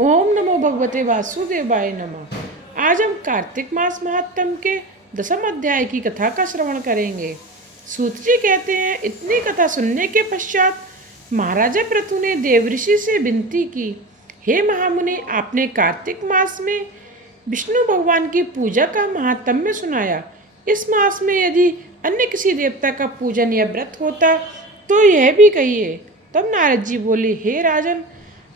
ओम नमो भगवते वासुदेवाय नमः। आज हम कार्तिक मास महात्म के 10वें अध्याय की कथा का श्रवण करेंगे। सूत जी कहते हैं, इतनी कथा सुनने के पश्चात महाराजा पृथु ने देवऋषि से विनती की, हे महामुनि, आपने कार्तिक मास में विष्णु भगवान की पूजा का महात्म्य सुनाया। इस मास में यदि अन्य किसी देवता का पूजन या व्रत होता तो यह भी कहिए। तब नारद जी बोले, हे राजन,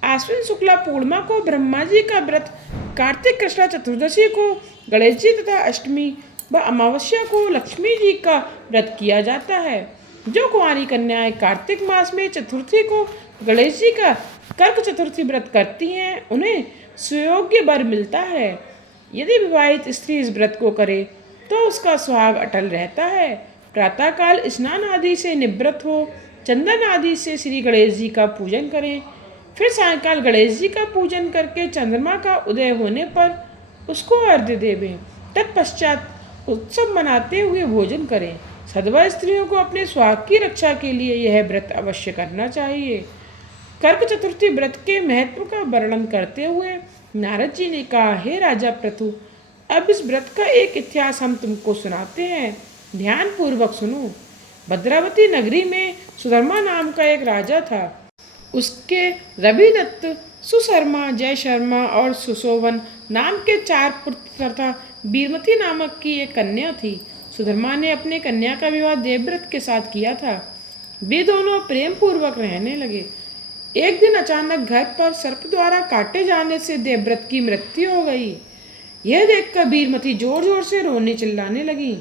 आश्विन शुक्ला पूर्णिमा को ब्रह्मा जी का व्रत, कार्तिक कृष्णा चतुर्दशी को गणेश जी तथा अष्टमी व अमावस्या को लक्ष्मी जी का व्रत किया जाता है। जो कुंवारी कन्याएं कार्तिक मास में चतुर्थी को गणेश जी का कर्क चतुर्थी व्रत करती हैं, उन्हें सुयोग्य वर मिलता है। यदि विवाहित स्त्री इस व्रत को करे तो उसका सुहाग अटल रहता है। प्रातःकाल स्नान आदि से निवृत्त हो चंदन आदि से श्री गणेश जी का पूजन करें। फिर सायंकाल गणेश जी का पूजन करके चंद्रमा का उदय होने पर उसको अर्घ्य देवें। तत्पश्चात उत्सव मनाते हुए भोजन करें। सधवा स्त्रियों को अपने सुहाग की रक्षा के लिए यह व्रत अवश्य करना चाहिए। कर्क चतुर्थी व्रत के महत्व का वर्णन करते हुए नारद जी ने कहा, हे राजा पृथु, अब इस व्रत का एक इतिहास हम तुमको सुनाते हैं, ध्यान पूर्वक सुनो। भद्रावती नगरी में सुधर्मा नाम का एक राजा था। उसके रविदत्त, सुशर्मा, जय शर्मा और सुशोभन नाम के 4 पुत्र तथा बीरमती नामक की एक कन्या थी। सुधर्मा ने अपने कन्या का विवाह देवव्रत के साथ किया था। वे दोनों प्रेम पूर्वक रहने लगे। एक दिन अचानक घर पर सर्प द्वारा काटे जाने से देवव्रत की मृत्यु हो गई। यह देखकर बीरमती जोर जोर से रोने चिल्लाने लगी।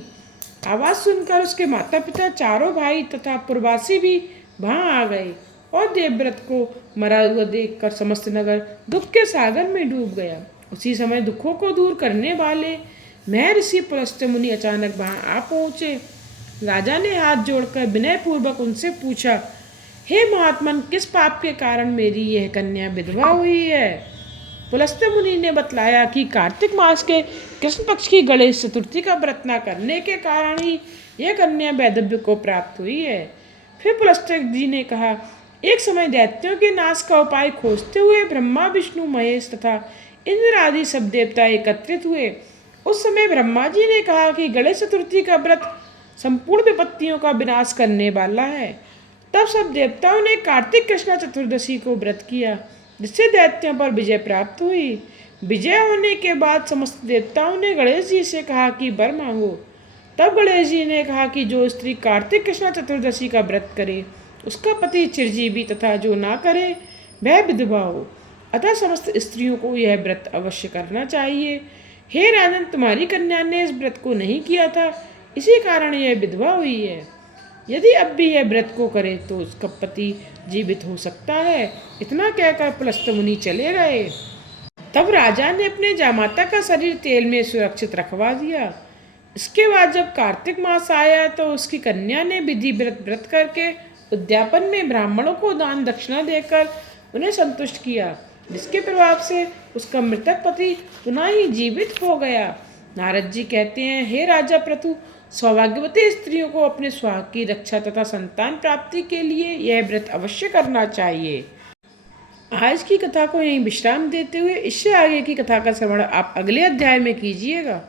आवाज सुनकर उसके माता पिता, चारों भाई तथा पुरवासी भी वहां आ गए और देवव्रत को मरा हुआ देखकर समस्त नगर दुख के सागर में डूब गया। उसी समय दुखों को दूर करने वाले महर्षि पुलस्त्य मुनि अचानक वहां आ पहुंचे। राजा ने हाथ जोड़कर विनय पूर्वक उनसे पूछा, हे महात्मन, किस पाप के कारण मेरी यह कन्या विधवा हुई है? पुलस्त्य मुनि ने बतलाया कि कार्तिक मास के कृष्ण पक्ष की गणेश चतुर्थी का व्रत न करने के कारण ही यह कन्या वैधव्य को प्राप्त हुई है। फिर पुलस्त्य जी ने कहा, एक समय दैत्यों के नाश का उपाय खोजते हुए ब्रह्मा, विष्णु, महेश तथा इंद्र आदि सब देवता एकत्रित हुए। उस समय ब्रह्मा जी ने कहा कि गणेश चतुर्थी का व्रत संपूर्ण विपत्तियों का विनाश करने वाला है। तब सब देवताओं ने कार्तिक कृष्णा चतुर्दशी को व्रत किया, जिससे दैत्यों पर विजय प्राप्त हुई। विजय होने के बाद समस्त देवताओं ने गणेश जी से कहा कि वर मांगो। तब गणेश जी ने कहा कि जो स्त्री कार्तिक कृष्णा चतुर्दशी का व्रत करे उसका पति चिरजीवी तथा जो ना करे वह विधवा हो। अतः समस्त स्त्रियों को यह व्रत अवश्य करना चाहिए। हे राजन, तुम्हारी कन्या ने इस व्रत को नहीं किया था, इसी कारण यह विधवा हुई है। यदि अब भी यह व्रत को करे तो उसका पति जीवित हो सकता है। इतना कहकर पुलस्त्य मुनि चले गए। तब राजा ने अपने जामाता का शरीर तेल में सुरक्षित रखवा दिया। इसके बाद जब कार्तिक मास आया तो उसकी कन्या ने विधि व्रत करके उद्यापन में ब्राह्मणों को दान दक्षिणा देकर उन्हें संतुष्ट किया, जिसके प्रभाव से उसका मृतक पति पुनः ही जीवित हो गया। नारद जी कहते हैं, हे राजा पृथु, सौभाग्यवती स्त्रियों को अपने सुहाग की रक्षा तथा संतान प्राप्ति के लिए यह व्रत अवश्य करना चाहिए। आज की कथा को यहीं विश्राम देते हुए इससे आगे की कथा का श्रवण आप अगले अध्याय में कीजिएगा।